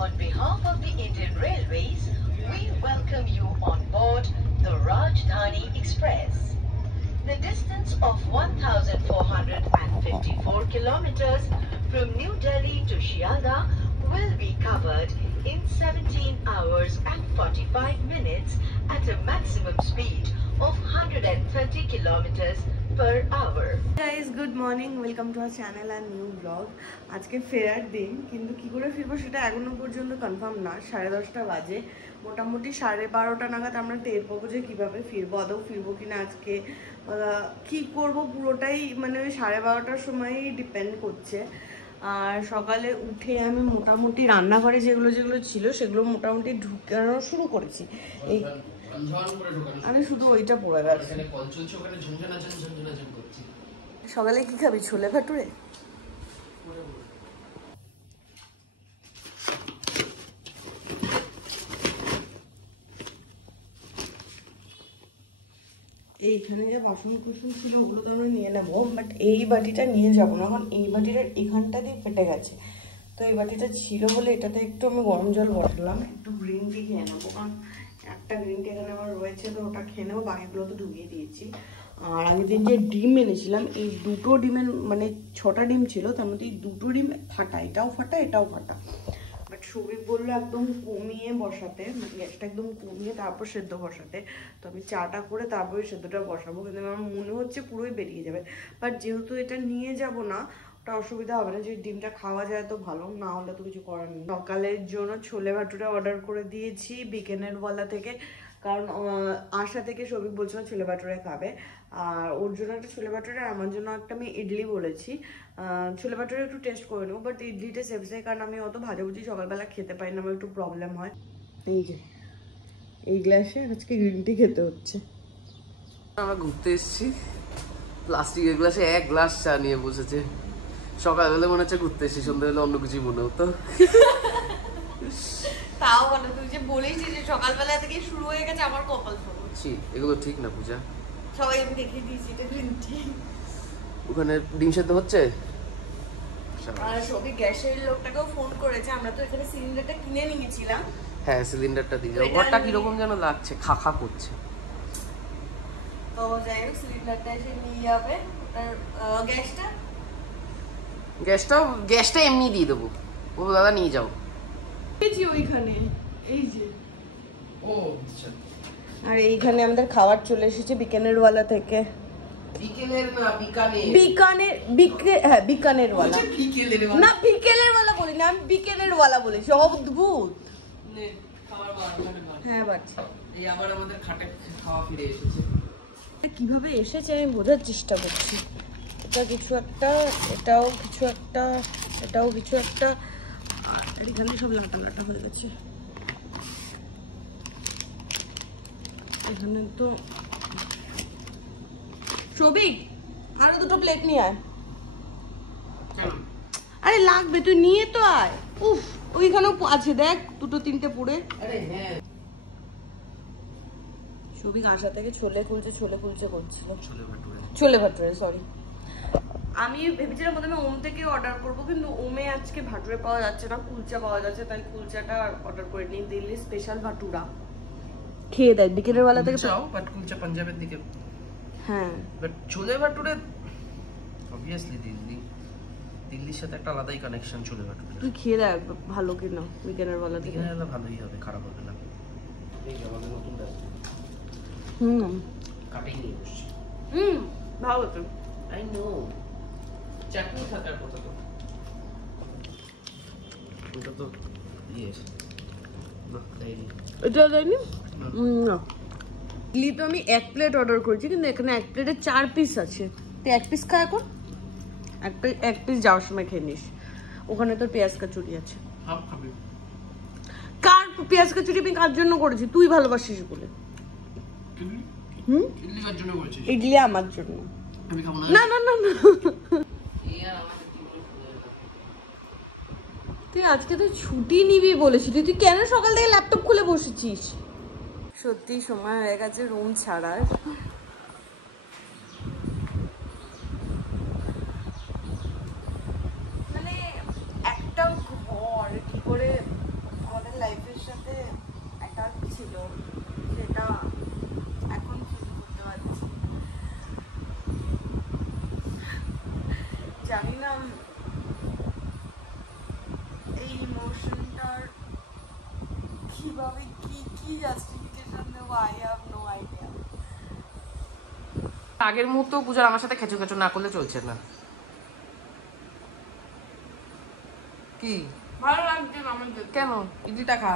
On behalf of the Indian Railways, we welcome you on board the Rajdhani Express. The distance of 1,454 kilometers from New Delhi to Shialdah will be covered in 17 hours and 45 minutes at a maximum speed of 130 kilometers per hour. Guys, good morning. Welcome to our channel and new vlog. আজকে ফেরার দিন, কিন্তু কি করে ফিরবো সেটা এখনো পর্যন্ত কনফার্ম না। 10:30 বাজে, মোটামুটি 12:30 নাগাদ আমরা টের পাবো যে কিভাবে ফিরবো, আদৌ ফিরবো কিনা, আজকে কি করব পুরোটাই মানে ওই 12:30টার সময়ই ডিপেন্ড করছে। আর সকালে উঠে আমি মোটামুটি রান্নাঘরে যেগুলো ছিল সেগুলো মোটামুটি ঢুকানো শুরু করেছি। এই আমি শুধু ওইটা পড়ে গেছি। সকালে কি খাবি? ছোলে ভাটুরে? এইখানে যে বাসন কুসন ছিল ওগুলো তো আমরা নিয়ে নেবো, বাট এই বাটিটা নিয়ে যাবো না, কারণ এই বাটিটার এখানটা দিয়ে ফেটে গেছে। তো এই বাটিটা ছিল বলে এটাতে একটু আমি গরম জল বসালাম, একটু গ্রিন টি খেয়ে নেবো, কারণ একটা গ্রিন টি এখানে আমার রয়েছে, তো ওটা খেয়ে নেবো। বাকিগুলো তো ঢুকিয়ে দিয়েছি। আর আগের দিন যে ডিম এনেছিলাম, এই দুটো ডিমের মানে 6টা ডিম ছিল, তার মধ্যে এই দুটো ডিম ফাটা, এটাও ফাটা এটাও ফাটা। বাট সৌভিক বললো একদম কমিয়ে বসাতে, মানে গ্যাসটা একদম কমিয়ে তারপর সেদ্ধ বসাতে। তো আমি চাটা করে তারপরে সেদ্ধটা বসাবো, কিন্তু আমার মনে হচ্ছে পুরোই বেরিয়ে যাবে। বাট যেহেতু এটা নিয়ে যাব না, ওটা অসুবিধা হবে না, যে ডিমটা খাওয়া যায় তো ভালো, না হলে তো কিছু করার নেই। সকালের জন্য ছোলে ভাটুরে অর্ডার করে দিয়েছি বিকেনের ওয়ালা থেকে, কারণ আশা থেকে সৌভিক বলছিল ছোলে ভাটুরে খাবে, আর ওর জন্য একটা ছোলে ভাটুরে, আর আমার জন্য একটা আমি ইডলি বলেছি। ছোলে ভাটুরে একটু টেস্ট করে নেবো, বাট ইডলিটা সেফ যায়, কারণ আমি অত ভাজাভুজি সকালবেলা খেতে পারি না, আমার একটু প্রবলেম হয়। এই যে এই গ্লাসে আজকে গ্রিন টি খেতে হচ্ছে। আমরা ঘুরতে এসেছি, প্লাস্টিকের গ্লাসে এক গ্লাস চা নিয়ে বসেছে। সকালবেলা মনে হচ্ছে ঘুরতে এসেছি, সন্ধ্যাবেলা অন্য কিছু মনে হতো। তাও বলো, তুই যে বলিস যে সকালবেলা থেকে শুরু হয়ে গেছে, আমার কপাল ছি, এগুলো ঠিক না পূজা। সবাই আমি দেখিয়ে দিয়েছি এটা গ্রিন টি। ওখানে ডিম সেদ্ধ হচ্ছে। আর সবই গ্যাসের লোকটাকেও ফোন করেছে, আমরা তো এখানে সিলিন্ডারটা কিনে নিয়েছিলাম। হ্যাঁ, সিলিন্ডারটা দিয়ে যাও। ঘরটা কিরকম যেন লাগছে, খা খা করছে। তো যাই হোক, সিলিন্ডারটা এসে নিয়ে যাবে। আর গ্যাসটা এমনি দিয়ে দেবো, ও দাদা নিয়ে যাও। ওইখানে এই যে, ও আচ্ছা। আর এইখানে আমাদের খাবার চলে এসেছে বিকানের ওয়ালা থেকে। বিকেলের না, বিকানের ওয়ালা না, বিকেলের ওয়ালা বলি না, আমি বিকেনের ওয়ালা বলেছি। অদ্ভুত। হ্যাঁ বাচ্চা, এই আবার আমাদের খাটে খাওয়া ফিরে এসেছে। কিভাবে এসেছে আমি বোঝার চেষ্টা করছি। এটা কিছু একটা, এটাও কিছু একটা, এটাও কিছু একটা, আর এখানে সব লাটা লাটা হয়ে গেছে। এখানে তো সবিক, আরো দুটো প্লেট নিয়ে আয়। আরে লাগবে, তুই নিয়ে তো আয়। উফ, ওইখানেও আছে দেখ, দুটো তিনটে পড়ে। আরে হ্যাঁ, সবিক আশা থেকে ছোলে খুলছে করছিল। ছোলে ভাটুরে সরি। আমি ভেবেছিলাম প্রথমে ওম থেকে অর্ডার করবো, কিন্তু ওমে আজকে ভাটুরে পাওয়া যাচ্ছে না, কুলচা পাওয়া যাচ্ছে, তাই কুলচাটা অর্ডার করে নিই। দিল্লি স্পেশাল ভাটুরা খেয়ে দেয় বিকেলের বেলা থেকে। বাট কুলচা পাঞ্জাবের দিকে। হ্যাঁ, বাট ছোলে ভাটুরে অবভিয়াসলি দিল্লির সাথে একটা আলাদাই কানেকশন ছোলে ভাটুরে। তুই খেয়ে দেখ ভালো কিনা বিকেলের বেলা থেকে। ভালোই হবে, খারাপ হবে না। এই আমাদের নতুন রাস্তা। কাটিং নিয়ে বসছি। ভালো তো। আই নো, চাটনি থাকার কথা তো। ওটা তো ইয়েস না, দেয়নি। এটা দেয়নি না। ইডলি তো আমি 1 প্লেট অর্ডার করেছি, কিন্তু এখানে 1 প্লেটে 4 পিস আছে। তুই 1 পিস খা এখন, 1 পিস যাওয়ার সময় খেয়ে নিস। ওখানে তোর পেঁয়াজ কাচুরি আছে। কার পেঁয়াজ কাচুরি আমি কার জন্য করেছি? তুই ভালোবাসিস বলে। ইডলি আমার জন্য। না না না না, তুই আজকে তো ছুটি নিবি বলেছিলি, তুই কেন সকাল থেকে ল্যাপটপ খুলে বসেছিস? সত্যি সময় হয়ে গেছে রুম ছাড়ার। মানে একটা ঘর কি করে কিভাবে কি জাস্টিফিকেশন দেবো আই হ্যাভ নো আইডিয়া। আগের মুহূর্তে পূজার আমার সাথে খেচু খেচু না করলে চলছে না। কি ভালো লাগছে না আমাদের। কেন? ইডলিটা খা।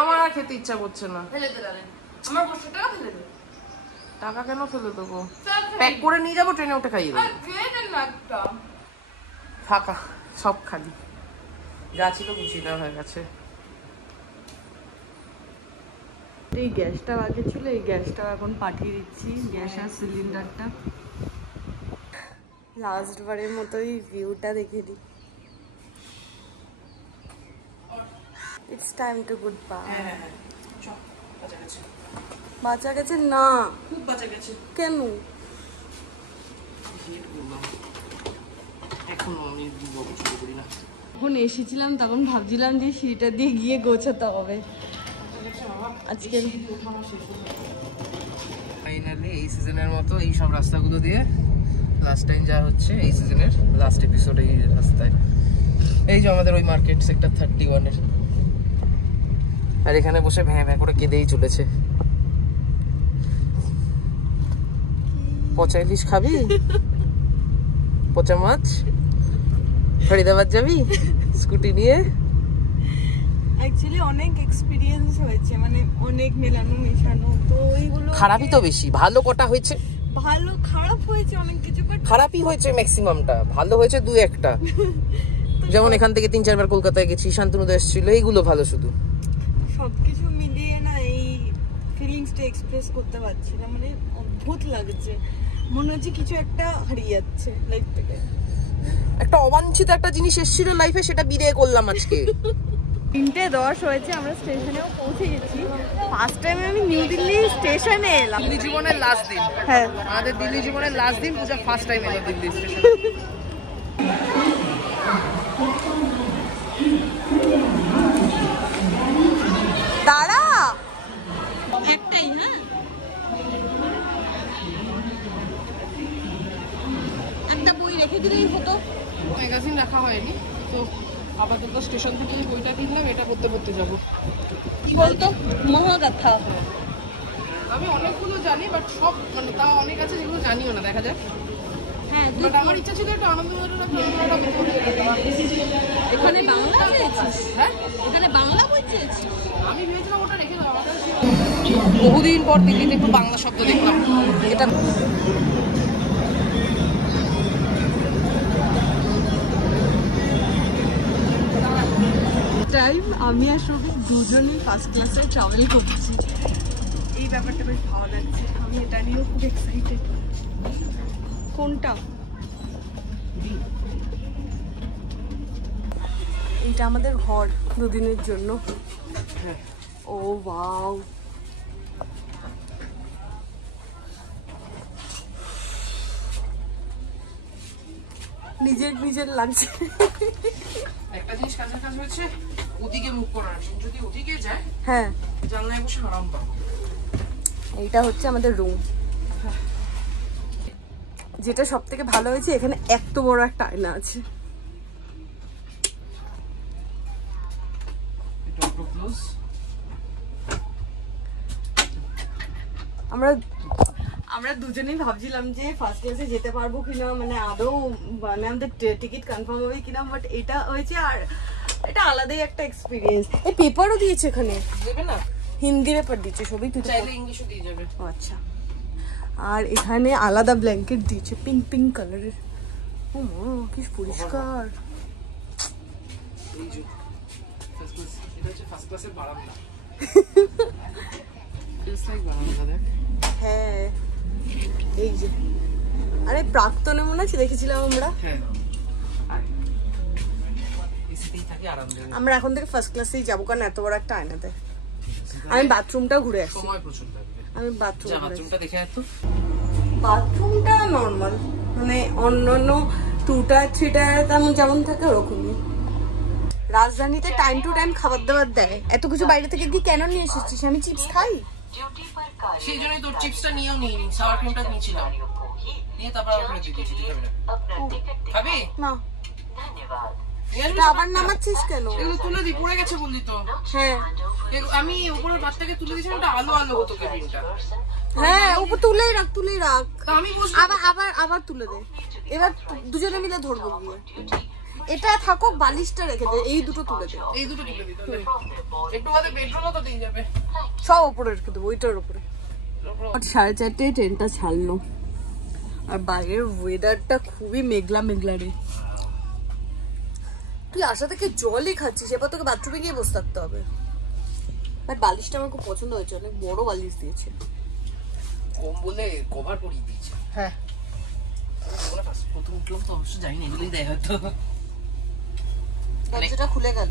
আমার আর খেতে ইচ্ছা করছে না। ফেলে দে তাহলে, আমার 500 টাকা ফেলে দে। টাকা কেন ফেলে দেবো? প্যাক করে নিয়ে যাবো, ট্রেনে উঠে খাইয়ে দেবো। ফাঁকা সব খালি, যা ছিল গুছিয়ে নেওয়া হয়ে গেছে। এই গ্যাসটা আগে ছিল, এই গ্যাসটা এখন পাঠিয়ে দিচ্ছি, গ্যাস আর সিলিন্ডারটা। লাস্ট বারের মতোই ভিউটা দেখে দিই। It's time to good bye. বাঁচা গেছে না, খুব বাঁচা গেছে। কেন? যখন এসেছিলাম তখন ভাবছিলাম যে সিঁড়িটা দিয়ে গিয়ে গোছাতে হবে। আজকে ফাইনালি এই সিজনের মতো এই সব রাস্তাগুলো দিয়ে লাস্ট টাইম যা হচ্ছে, এই সিজনের লাস্ট এপিসোড এই রাস্তায়। এই যে আমাদের ওই মার্কেট সেক্টর 31-এর, আর এখানে বসে ভ্যাঁ ভ্যাঁ করে কেঁদেই চলেছে। পচা ইলিশ খাবি? পচা মাছ? ফরিদাবাদ যাবি স্কুটি নিয়ে? অ্যাকচুয়ালি অনেক এক্সপেরিয়েন্স হয়েছে, মানে অনেক মেলানো মেশানো, তো এইগুলো খারাপই তো বেশি, ভালো কটা হয়েছে। ভালো খারাপ হয়েছে অনেক কিছু, বাট খারাপই হয়েছে ম্যাক্সিমামটা, ভালো হয়েছে 2-1টা। যেমন এখান থেকে 3-4 বার কলকাতায় গেছি, শান্তনুদা এসেছিল, এইগুলো ভালো। শুধু সবকিছু মিলিয়ে না এই ফিলিংসটা এক্সপ্রেস করতে পারছি না, মানে অদ্ভুত লাগছে, মনে হচ্ছে কিছু একটা হারিয়ে যাচ্ছে লাইফ থেকে। একটা অবাঞ্ছিত একটা জিনিস এসেছিল লাইফে, সেটা বিদায় করলাম আজকে। 3:10 হয়েছে, আমরা স্টেশনেও পৌঁছে গেছি। ফার্স্ট টাইম আমি নিউ দিল্লি স্টেশনে এলাম। দিল্লি জীবনের লাস্ট দিন। হ্যাঁ, আমাদের দিল্লি জীবনের লাস্ট দিন, পূজা ফার্স্ট টাইম এলো দিল্লি স্টেশনে। দাঁড়া একটাই। হ্যাঁ, একটা বই রেখে দিলেই হতো। ম্যাগাজিন রাখা হয়নি তো, আপাতত স্টেশন থেকে বইটা কিনলাম, এটা পড়তে পড়তে যাবো। কি বলতো, মহাগাথা। আমি অনেকগুলো জানি, বাট সব মানে তাও অনেক আছে যেগুলো জানিও না, দেখা যাক। হ্যাঁ, বাট আমার ইচ্ছা ছিল একটা আনন্দবাজার। এখানে বাংলা চেয়েছিস? হ্যাঁ, এখানে বাংলা বই চেয়েছিস? আমি ভেবেছিলাম ওটা রেখে দাও। বহুদিন পর দিল্লিতে একটু বাংলা শব্দ দেখলাম। এটা টাইম আমি আর সৌভিক দুজনেই ফার্স্ট ক্লাসে ট্রাভেল করছি, এই ব্যাপারটা বেশ ভালো লাগছে। আমি এটা নিয়েও খুব এক্সাইটেড। কোনটা? এইটা আমাদের ঘর দুদিনের জন্য। ও ওয়াও, নিজের লাগছে। একটা জিনিস কাজের কাজ হয়েছে, ওদিকে মুখ করার। যদি ওদিকে যায়, হ্যাঁ, জানলায় বসে আরাম পাবো। এইটা হচ্ছে আমাদের রুম। যেটা সব থেকে ভালো হয়েছে, এখানে এত বড় একটা আয়না আছে। আমরা দুজনেই ভাবছিলাম যে ফার্স্ট ক্লাসে যেতে পারবো কিনা, মানে আদৌ মানে আমাদের টিকিট কনফার্ম হবে কিনা, বাট এটা হয়েছে। আর এটা আলাদাই একটা এক্সপিরিয়েন্স। এই পেপারও দিয়েছে এখানে, দেবে না? হিন্দি পেপার দিয়েছে সবই, তুই চাইলে ইংলিশও দিয়ে যাবে। আচ্ছা। আর এখানে আলাদা ব্ল্যাঙ্কেট দিয়েছে পিঙ্ক পিঙ্ক কালারের। ও মা, কি পরিষ্কার। এই যে ফার্স্ট ক্লাস, এটা হচ্ছে ফার্স্ট ক্লাসের বারান্দা। জাস্ট লাইক বারান্দা দেখ। হ্যাঁ, এই যে আরে প্রাক্তনে মনে আছে দেখেছিলাম আমরা। হ্যাঁ, এসিতেই থাকে, আরাম দেয়। আমরা এখন থেকে ফার্স্ট ক্লাসেই যাবো, কারণ এত বড় একটা আয়নাতে। আমি বাথরুমটাও ঘুরে আসছি। সময় প্রচুর লাগবে। আমি বাথরুমটা দেখে এত বাথরুমটা নর্মাল, মানে অন্যান্য 2টা 3টা তেমন যেমন থাকে ওরকমই। রাজধানীতে টাইম টু টাইম খাবার দাবার দেয়। এত কিছু বাইরে থেকে কি কেন নিয়ে এসেছিস? আমি চিপস খাই, সেই জন্যই তোর চিপসটা নিয়েও নিইনি, সাওয়ার ক্রিমটা নিয়েছিলাম, নিয়ে তারপর ওখানে দিয়ে দিয়েছি। খাবি না? আবার নামাচ্ছিস কেন? এগুলো তুলে দি, পড়ে গেছে বললি তো। হ্যাঁ আমি উপরের বাচ্চাকে তুলে দিয়েছিলাম, এটা আলো আলো হতো কেবিনটা। হ্যাঁ উপর তুলেই রাখ। আমি আবার তুলে দে। এবার দুজনে মিলে ধরবো গিয়ে। এটা থাকুক, বালিশটা রেখে দে, এই দুটো তুলে দে। এই দুটো তুলে দি তাহলে। একটু বাদে বেডরুমও তো দিয়ে যাবে। সব উপরে রেখে দেবো, ওইটার উপরে। 4:30 ট্রেনটা ছাড়লো, আর বাইরের ওয়েদারটা খুবই মেঘলা রে। তুই আশা থেকে জলই খাচ্ছিস, এবার তোকে বাথরুমে গিয়ে বসে থাকতে হবে। বাট বালিশটা আমার খুব পছন্দ হয়েছে, অনেক বড় বালিশ দিয়েছে। কম্বলে কভার করিয়ে দিয়েছে। হ্যাঁ প্রথম উঠলাম তো অবশ্য জানি না, এগুলোই দেয় হয়তো। দরজাটা খুলে গেল।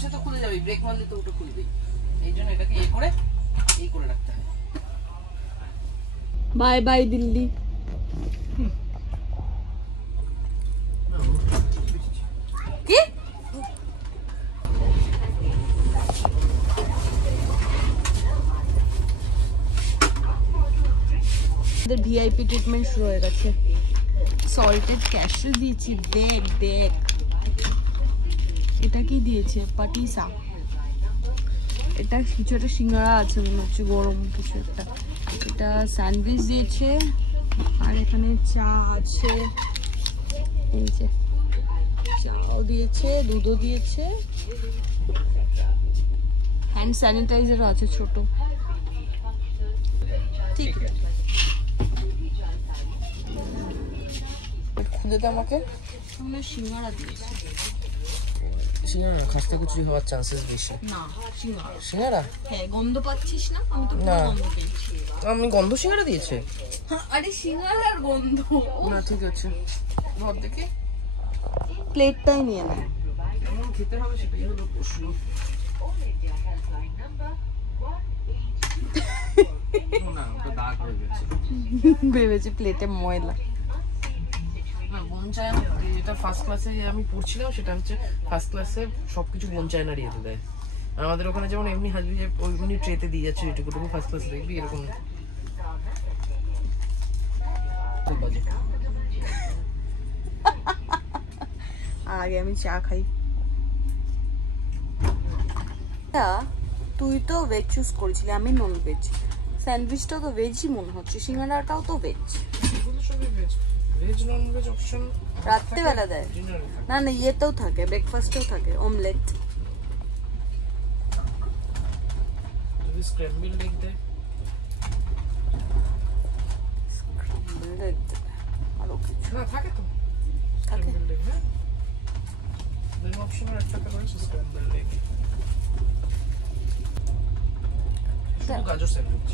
সে তো খুলে যাবে, ব্রেক মারলে তো ওটা খুলবেই। এই জন্য এটাকে এই করে রাখতে হয়। Bye bye Delhi. কি ভিআইপি ট্রিটমেন্ট শুরু হয়ে গেছে। সল্টেড ক্যাশু দিয়েছি, দেখ এটা কি দিয়েছে, পাটিসা। এটা কিছু একটা সিঙ্গারা আছে মনে হচ্ছে, গরম কিছু একটা। এটা স্যান্ডউইচ দিয়েছে, আর এখানে চা আছে, এই যে চাও দিয়েছে, দুধও দিয়েছে, হ্যান্ড স্যানিটাইজারও আছে ছোট। ঠিক খুলে দে আমাকে। সিঙ্গারা দিয়েছে। সিঙ্গারা খাস্তা কুচি হওয়ার চান্সেস বেশি। না সিঙ্গারা? হ্যাঁ, গন্ধ পাচ্ছিস না? আমি তো পুরো গন্ধ পেয়েছি। আমি গন্ধ সিঙ্গারা দিয়েছে? আরে সিঙ্গারার গন্ধ না, ঠিক আছে, ভাব দেখি। প্লেটটাই নিয়ে নে। কেমন খেতে হবে সেটাই হলো প্রশ্ন। না, ওটা দাগ হয়ে গেছে। ভেবেছি প্লেটে ময়লা। যেটা ফার্স্ট ক্লাসে আমি পড়ছিলাম, সেটা হচ্ছে ফার্স্ট ক্লাসে সবকিছু বোন চায়নার ইয়েতে দেয়। আমাদের ওখানে যেমন এমনি হাজবি যে ওইগুলি ট্রেতে দিয়ে যাচ্ছে, এটুকু ফার্স্ট ক্লাসে দেখবি এরকম। আগে আমি চা খাই। তুই তো ভেজ চুজ করেছিলি, আমি নন ভেজ। স্যান্ডউইচটাও তো ভেজই মনে হচ্ছে, সিঙ্গারাটাও তো veg. Veg non veg option রাত্রেবেলা দেয় না? না, ইয়েতেও থাকে, ব্রেকফাস্টেও থাকে, অমলেট। স্ক্র্যাম্বল এগ দেয়। আরো কিছু না থাকে তো, থাকে। Scramble egg. হ্যাঁ, দেন অপশন আর একটা করে স্ক্র্যাম্বল এগ। শুধু গাজর স্যান্ডউইচ।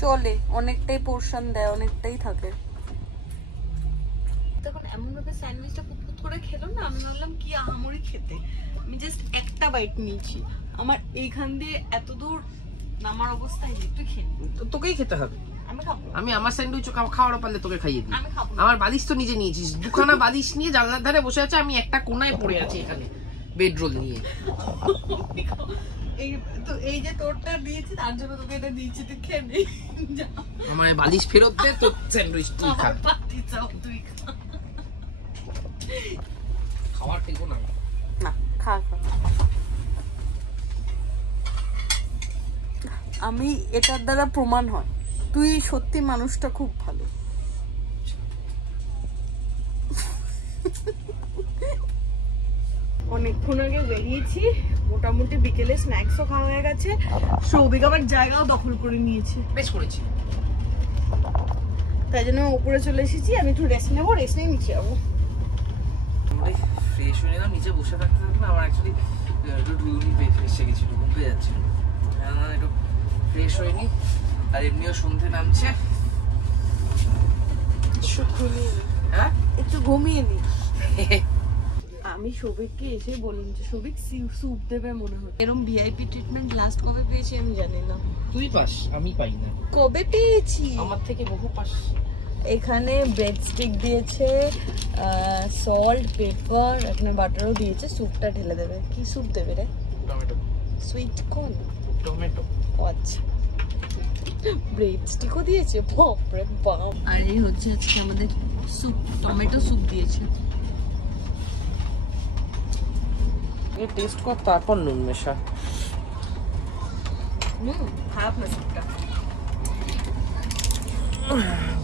চলে, অনেকটাই পোরশন দেয়, অনেকটাই থাকে। তখন এমন ভাবে স্যান্ডউইচটা পুতপুত করে খেলো না, আমি ভাবলাম কি আহামরি খেতে। আমি জাস্ট একটা বাইট নিয়েছি, আমার এইখান দিয়ে এত দূর নামার অবস্থায় তুই খেয়ে তোকেই খেতে হবে। আমি খাবো। আমি আমার স্যান্ডউইচ খাওয়ার পারলে তোকে খাইয়ে দিই। আমি খাবো। আমার বালিশ তো নিজে নিয়েছিস, দুখানা বালিশ নিয়ে জানলার ধারে বসে আছে, আমি একটা কোনায় পড়ে আছি এখানে বেডরোল নিয়ে। এই যে তোরটা দিয়েছি, তার জন্য তোকে এটা দিয়েছি, তুই খেয়ে নে। আমার বালিশ ফেরত দে, তোর স্যান্ডউইচ তুই খা। তুই খা। খাওয়ার টেকো না। না, খা। আমি এটার দ্বারা প্রমাণ হয় তুই সত্যি মানুষটা খুব ভালো। অনেকক্ষণ আগে বেরিয়েছি, মোটামুটি বিকেলে স্ন্যাক্সও খাওয়া হয়ে গেছে। সৌভিক আবার জায়গাও দখল করে নিয়েছে। বেশ করেছি। তাই জন্য উপরে চলে এসেছি, আমি একটু রেস্ট নেবো, রেস্ট নিয়ে নিচে যাবো। ফ্রেশ হয়ে নিলাম, নিচে বসে থাকতে থাকতে আমার অ্যাকচুয়ালি একটু ঢুকুনি এসে গেছিল, ঘুম পেয়ে যাচ্ছে। একটু ফ্রেশ হয়ে নি, আর এমনিও সন্ধে নামছে। হ্যাঁ, একটু ঘুমিয়ে নি। আমি সৌভিককে এসে বললাম যে সৌভিক স্যুপ দেবে মনে হয়। এরকম ভিআইপি ট্রিটমেন্ট লাস্ট কবে পেয়েছি আমি জানি না। তুই পাস, আমি পাই না। কবে পেয়েছি? আমার থেকে বহু পাস। এখানে ব্রেড স্টিক দিয়েছে, সল্ট, পেপার, এখানে বাটারও দিয়েছে। স্যুপটা ঢেলে দেবে। কি স্যুপ দেবে রে? টমেটো। Sweet corn? টমেটো। আচ্ছা, ব্রেড স্টিকও দিয়েছে, বাপরে বাপ। আর এই হচ্ছে আজকে আমাদের স্যুপ, টমেটো স্যুপ দিয়েছে। টেস্ট কর তারপর নুন মেশা। খারাপ না স্যুপটা,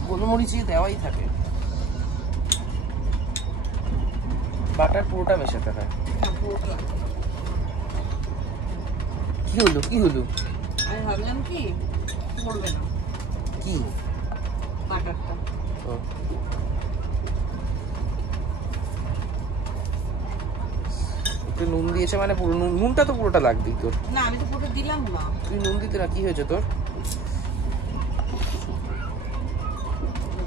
গোলমরিচ দেওয়াই থাকে, বাটার পুরোটা মেশাতে হয়। কি হলো কি হলো? আমি ভাবলাম কি পড়বে না কি বাটারটা। একটু নুন দিয়েছে মানে পুরো নুনটা তো পুরোটা লাগবে তোর। না আমি তো পুরোটা দিলাম না। তুই নুন দিতে না, কি হয়েছে তোর?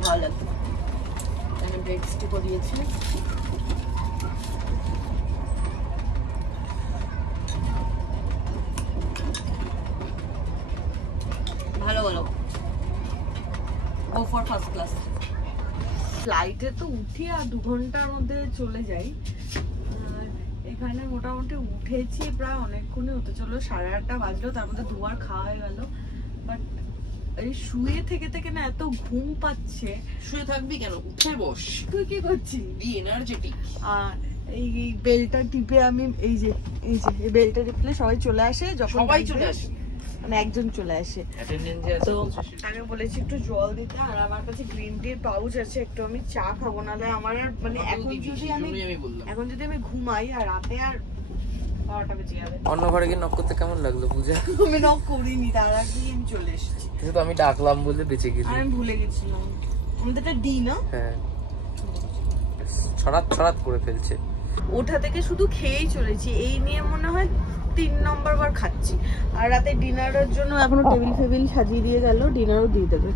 ভালো লাগছে। এখানে ব্রেড স্টিকও দিয়েছে। ভালো ভালো, গো ফর ফার্স্ট ক্লাস। ফ্লাইটে তো উঠি আর 2 ঘন্টার মধ্যে চলে যাই। আর এখানে মোটামুটি উঠেছি প্রায় অনেকক্ষণই হতে চলো, 8:30 বাজলো, তার মধ্যে দুবার খাওয়া হয়ে গেল। বাট এই শুয়ে থেকে থেকে না এত ঘুম পাচ্ছে। শুয়ে থাকবি কেন, উঠে বস। তুই কি করছিস? B energetic. আর এই বেলটা টিপে আমি এই যে এই বেলটা টিপলে সবাই চলে আসে, যখন সবাই চলে আসে মানে একজন চলে আসে। তো তাকে বলেছি একটু জল দিতে, আর আমার কাছে গ্রিন টির পাউচ আছে, একটু আমি চা খাবো, নাহলে আমার আর মানে এখন যদি আমি ঘুমাই আর রাতে আর 12টা বেজে যাবে। অন্য ঘরে গিয়ে নক করতে কেমন লাগলো পূজা? আমি নক করিনি, তার আগে আমি চলে এসেছি। তো আমি ডাকলাম বলে বেঁচে গেলি। আমি ভুলে গেছিলাম আমাদের একটা ডি না। হ্যাঁ, ছড়াত ছড়াত করে ফেলছে। ওঠা থেকে শুধু খেয়েই চলেছি, এই নিয়ে মনে হয় 3 নম্বর বার খাচ্ছি। আর রাতে ডিনারের জন্য এখনো টেবিল ফেবিল সাজিয়ে দিয়ে গেল, ডিনারও দিয়ে দেবে।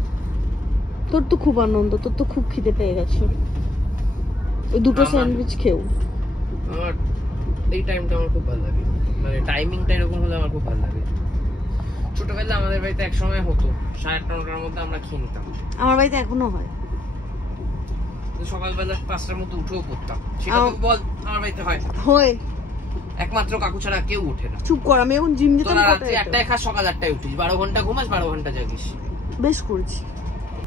তোর তো খুব আনন্দ, তোর তো খুব খিদে পেয়ে গেছে। ওই 2টো স্যান্ডউইচ খেও। আমার এই টাইমটা আমার খুব ভালো লাগে, মানে টাইমিংটা এরকম হলে আমার খুব ভালো লাগে। ছোটবেলা আমাদের বাড়িতে এক সময় হতো 8:30-9টার মধ্যে আমরা খেয়ে নিতাম। আমার বাড়িতে এখনো হয়। সকালবেলা 5টার মধ্যে উঠেও পড়তাম, সেটা তো বল আমার বাড়িতে হয়। হয় একমাত্র কাকু ছাড়া কেউ ওঠে না। চুপ কর, আমি এখন জিম যেতাম। রাত্রি 1টায় খাস, সকাল 8টায় উঠিস, 12 ঘন্টা ঘুমাস, 12 ঘন্টা জাগিস। বেশ করেছি।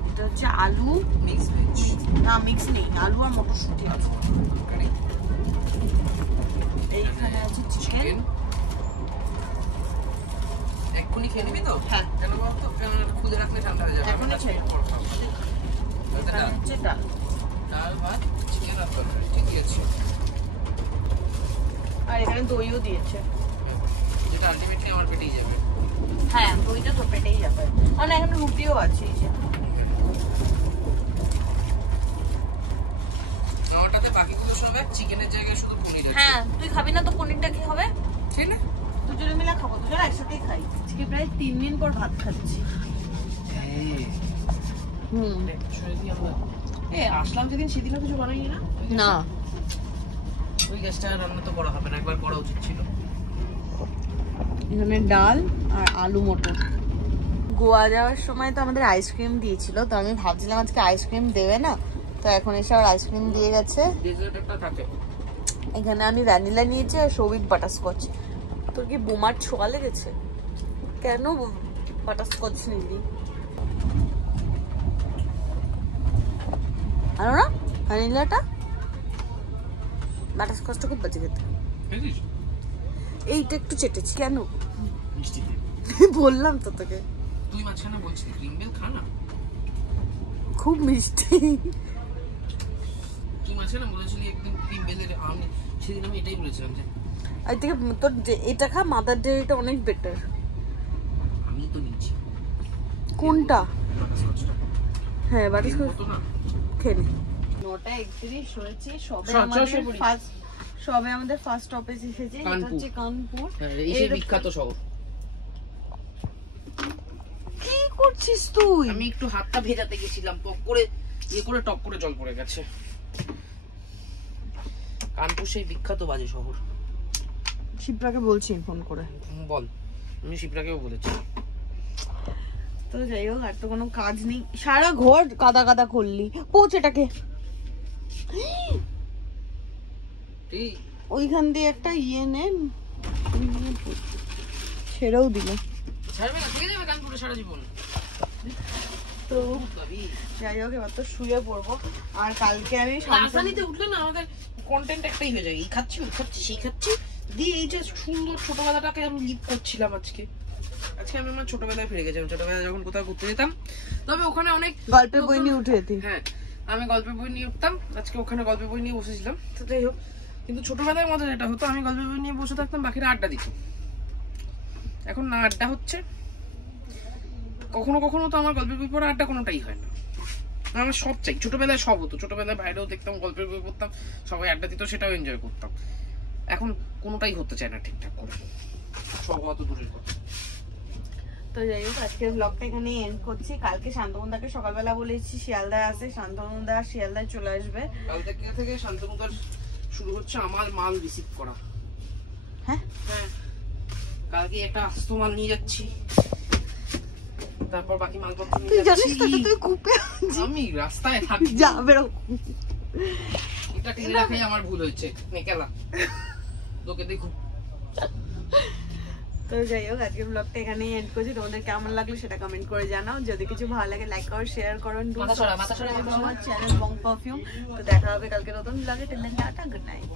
এটা হচ্ছে আলু মিক্স ভেজ, না মিক্স নেই, আলু আর মটরশুঁটি আছে। এইখানে আছে চিকেন। এক্ষুনি খেয়ে নিবি তো? হ্যাঁ। কেন বলতো, খুলে রাখলে ঠান্ডা হয়ে যাবে। এখনই খাই। এখানে হচ্ছে ডাল, ডাল ভাত চিকেন আর তরকারি, ঠিকই আছে। আর এখানে দইও দিয়েছে, যেটা আলটিমেটলি আমার পেটেই যাবে। হ্যাঁ দইটা তো পেটেই যাবে। আর এখানে রুটিও আছে। এই যে আমারটাতে বাকিগুলো সব এক, চিকেনের জায়গায় শুধু পনির আছে। হ্যাঁ, তুই খাবি না তো পনিরটা কি হবে? ঠিক না, দুজনে মিলে খাবো, দুজনে একসাথেই খাই। আজকে প্রায় 3 দিন পর ভাত খাচ্ছি। আসলাম যেদিন সেদিনও কিছু বানাইনি না। না, ওই গ্যাসটা রান্না তো করা হবে না, একবার করা উচিত ছিল। এখানে ডাল আর আলু মটর। গোয়া যাওয়ার সময় তো আমাদের আইসক্রিম দিয়েছিল, তো আমি ভাবছিলাম আজকে আইসক্রিম দেবে না, তো এখন এসে আর আইসক্রিম দিয়ে গেছে। ডেজার্ট একটা থাকে। এখানে আমি ভ্যানিলা নিয়েছি আর সৌভিক বাটারস্কচ। তোর কি বোমার ছোঁয়া লেগেছে? কেন বাটারস্কচ নিলি? আনো না ভ্যানিলাটা, বাটারস্কচটা খুব বাজে খেতে। এইটা একটু চেটেছি কেন? বললাম তো তোকে। তুই মাঝখানে বলছিস ক্রিম বেল খা না, খুব মিষ্টি। তুই মাঝখানে বলেছিলি একদিন ক্রিম বেলের, আমি সেদিন আমি এটাই বলেছিলাম যে আই থেকে তোর এটা খা, মাদার ডেয়ারিটা অনেক বেটার। আমি তো নিচ্ছি। কোনটা? বাটারস্কচটা। হ্যাঁ বাটারস্কচ কত না খেয়ে নে। 9:31 হয়েছে, সবে আমাদের ফার্স্ট স্টপেজ এসেছে, এটা হচ্ছে কানপুর। এই সেই বিখ্যাত শহর। কি করছিস তুই? আমি একটু হাতটা ভেজাতে গেছিলাম, পক করে করে টপ করে জল পড়ে গেছে। কানপুর সেই বিখ্যাত বাজে শহর। শিপ্রাকে বলছি ফোন করে। বল, আমি শিপ্রাকেও বলেছি। তো যাই হোক, আর তো কোনো কাজ নেই, সারা ঘর কাদা কাদা করলি। পৌঁছ এটাকে, ওইখান দিয়ে একটা ইয়ে নে, ছেড়েও দিল। ছাড়বে না, থেকে যাবে কানপুরে সারা জীবন। তো যাই হোক এবার তো শুয়ে পড়বো। আর কালকে আমি রাজধানীতে উঠলে না আমাদের কন্টেন্ট একটাই হয়ে যায়, এই খাচ্ছি ওই খাচ্ছি সেই খাচ্ছি দিয়ে এই যে সুন্দর ছোটবেলাটাকে আমি লিভ করছিলাম। আজকে আমি আমার ছোটবেলায় ফিরে গেছিলাম, ছোটবেলায় যখন কোথাও ঘুরতে যেতাম, তবে ওখানে অনেক গল্পের বই নিয়ে উঠে যেতি। হ্যাঁ আমি গল্পের বই নিয়ে উঠতাম, আজকে ওখানে গল্পের বই নিয়ে বসেছিলাম। তো যাই হোক, কিন্তু ছোটবেলার মধ্যে যেটা হতো আমি গল্পের বই নিয়ে বসে থাকতাম, বাকিরা আড্ডা দিত। এখন না আড্ডা হচ্ছে, কখনো কখনো তো আমার গল্পের বই পড়া আড্ডা কোনোটাই হয় না। আমার সব চাই, ছোটবেলায় সব হতো, ছোটবেলায় বাইরেও দেখতাম, গল্পের বই পড়তাম, সবাই আড্ডা দিত, সেটাও এনজয় করতাম। এখন কোনোটাই হতে চায় না ঠিকঠাক করে, সব অত দূরের কথা। তো যাই হোক আজকের ব্লগটা এখানে এন্ড করছি। কালকে শান্তনুদাকে সকালবেলা বলেছি শিয়ালদায় আসে, শান্তনুদা শিয়ালদায় চলে আসবে। কাল থেকে শান্তনুদার শুরু হচ্ছে আমার মাল রিসিভ করা। হ্যাঁ হ্যাঁ, কালকে একটা আস্ত মাল নিয়ে যাচ্ছি, তারপর বাকি মালপত্র নিয়ে যাচ্ছি। আমি রাস্তায় থাকি, যা বেরো। এটা টেনে রাখাই আমার ভুল হয়েছে, নেকেলা তোকে দেখো। তো যাই হোক আজকের ব্লগটা এখানেই এন্ড করছি। তোমাদের কেমন লাগলো সেটা কমেন্ট করে জানাও। যদি কিছু ভালো লাগে লাইক করো, শেয়ার করো, আমার চ্যানেল বং পারফিউম। তো দেখা হবে কালকে নতুন ব্লগে। Till then tata, good night.